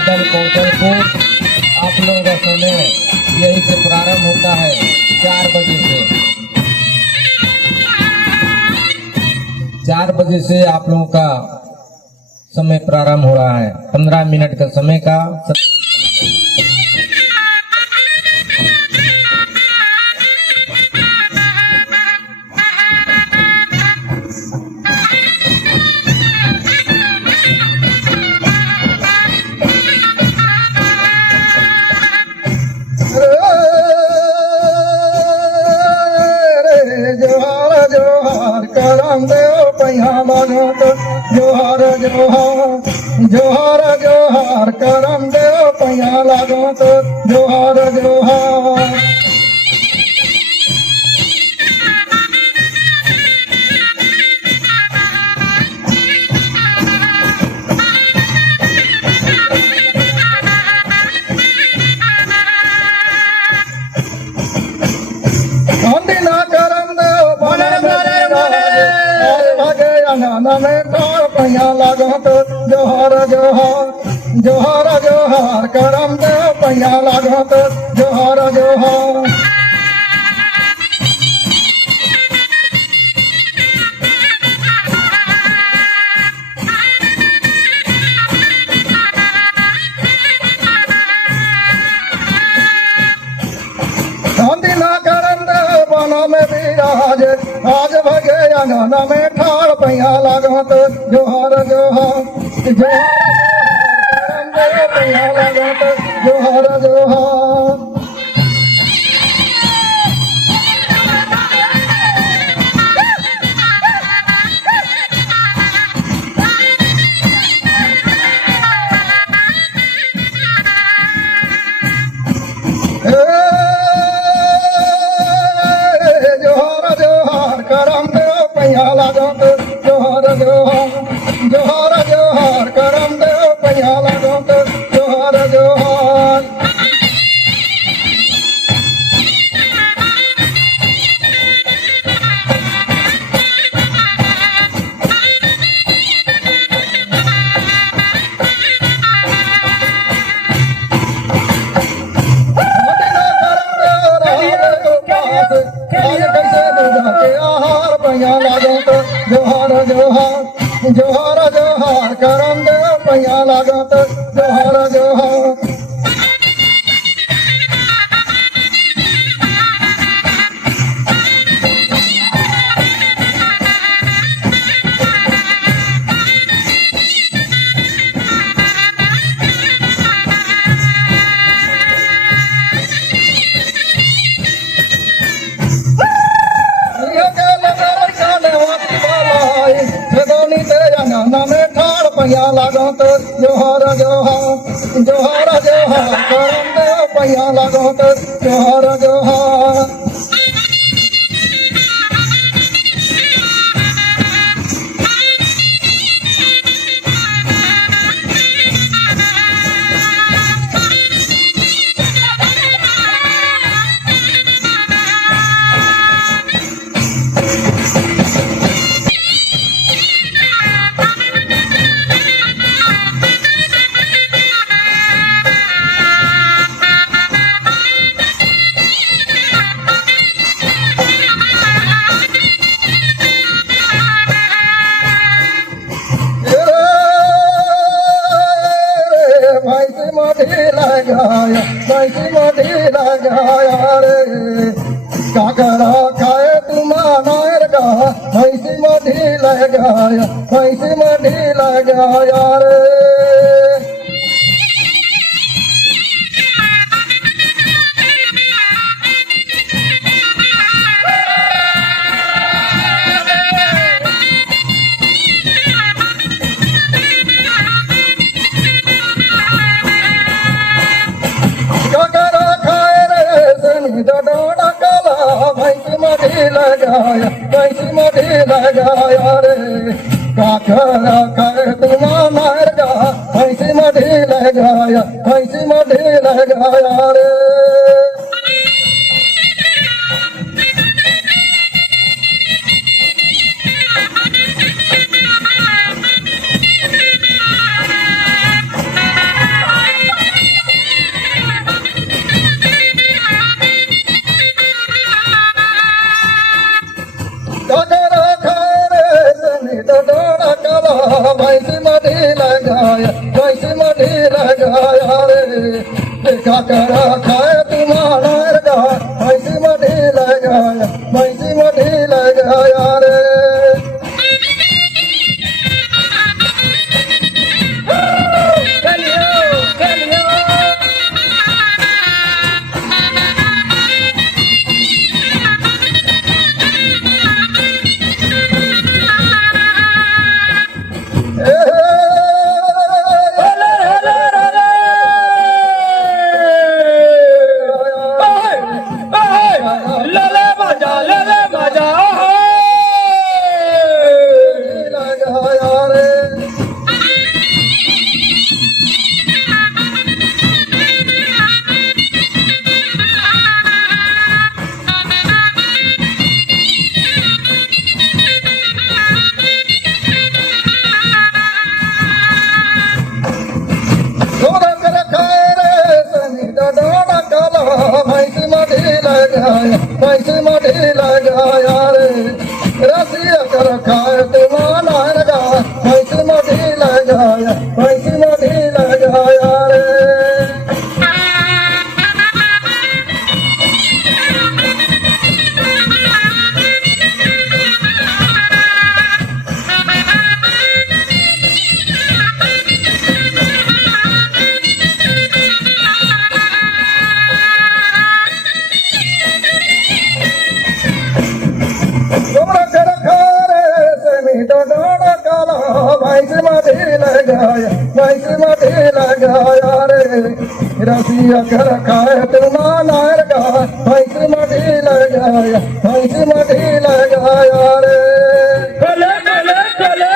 दल कौशलपुर। आप लोगों का समय यही से प्रारंभ होता है 4 बजे से। 4 बजे से आप लोगों का समय प्रारंभ हो रहा है। 15 मिनट का समय का करम देव पैया लागत जोहार जोहार जोहार जोहार करम देव पैया लागत जोहार जोहार। में ठाड़ पैया लागत जोहार जोहार जोहार जोहार करम देव पैया लागत जोहार जोहार। में विराज आज भगे अंगन में ठाड़ पैया लागत जोहार जोहार जोहार पैया लागत जोहार जोहार। जोहार जोहार जोहार जोहार करम देव पैया लागत जोहार जोहार। आहार पैया लागत जोहार जोहार जोहार जोहार करम देव पैया लागत जोहार जोहार। में ठाड़ पैया लागत जोहार जोहार जोहार जोहार करम देव पैया लागत जोहार जोहार। भैंसी मधी लगाया रे काकरा खाए तुम नायर गा भैंसी मधी लगाया भैंसी मधी लगाया रे। लगाया भैंसी मधी लगाया रे काकरा खाए तुम नायर गा भैंसी मधी लगाया भैंसी मधी लगाया रे। ले ले मजा ओहो लगाया रे पैसे मढ़ी लगाया रे रसिया कर खाए तुम्हारा लगा पैसे मढ़ी लगाया रे पैसे मढ़ी लगाया रे रसिया कर खाए तुम्हारा लगा पैसे मढ़ी लगाया रे चले चले चले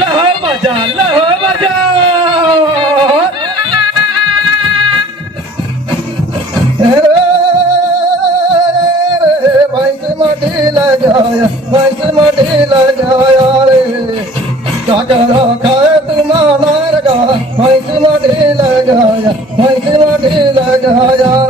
लहो मजा पैसे मढ़ी लगाया रे काकरा खाए तुम्हारा लगा पैसे मढ़ी लगाया